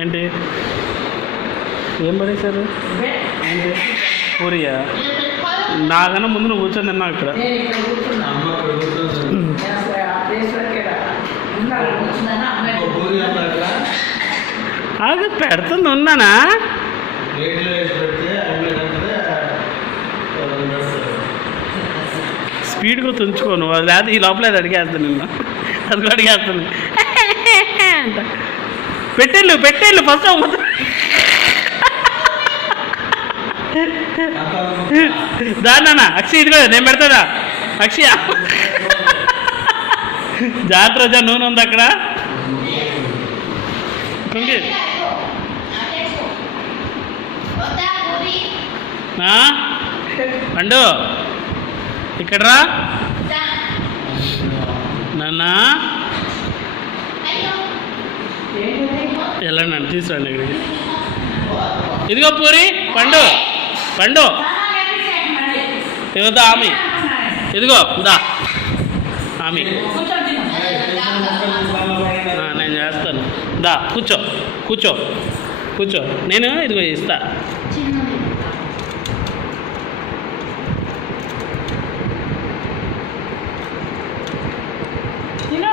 ఏంటి? ఏం పడేశారు? ఏంటి? పూరియా? నాకన్నా ముందు నువ్వు కూర్చొని తిన్నావు ఇక్కడ? అది పెడుతుంది ఉన్నానా. స్పీడ్గా తుంచుకోను. అది లేదు ఈ లోపల అది అడిగేస్తాను నిన్న. అది కూడా అడిగేస్తాను అంట. పెట్టేళ్ళు పెట్టేళ్ళు ఫస్ట్. దాన్నా అక్షయ్ ఇదిగో నేను పెడతాదా అక్షయ జాగ్రత్త రోజా నూనె ఉంది అక్కడ. కుంగి? పండు. ఇక్కడ రా నాన్న? వెళ్ళండి తీసుకురండి ఇక్కడికి ఇదిగో పూరి పండు పండు. ఇదిగో ఆమె. ఇదిగో దా. ఆమె. నేను చేస్తాను. దా కూర్చో కూర్చో కూర్చో. నేను ఇదిగో ఇస్తా తిను.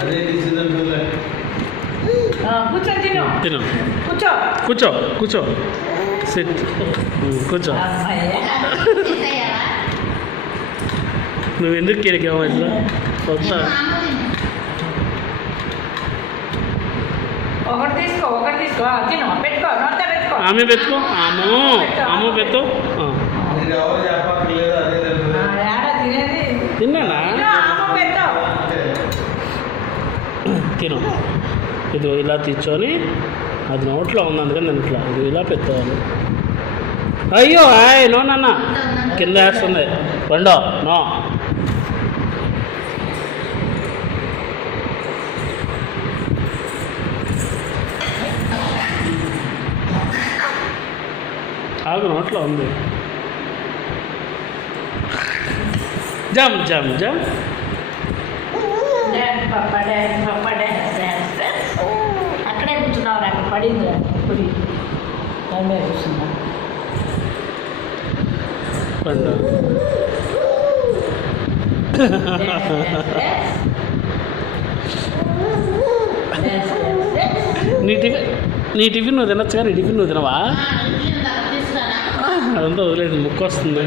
అదే తీసిందని చూడలే. ఆ, కూర్చొని తిను. కూర్చో. కూర్చో కూర్చో. సిట్ కూర్చో. నువ్వు ఎందుకు కిరికావు ఇట్లా? వస్తా ఆమె పెట్టుకో. ఆమో ఆమె పెట్టు. తిన్నానా? అమ్మ తిను. ఇది ఇలా తీర్చొని అది నోట్లో ఉంది అందుకని నేను ఇట్లా ఇది ఇలా పెట్టాలి అయ్యో హాయ్ నో నాన్న కింద వేస్తుంది. రెండో నో. ఆగు నోట్లో ఉంది. జమ్ జమ్ జమ్ కూర్చున్నావు అక్కడ పడింది పురి దాని మీద కూర్చున్నా పండు నీ టిఫిన్ నువ్వు తినొచ్చు కానీ నీ టిఫిన్ నువ్వు తినవా? అదంతా వదిలేదు ముక్కు వస్తుంది.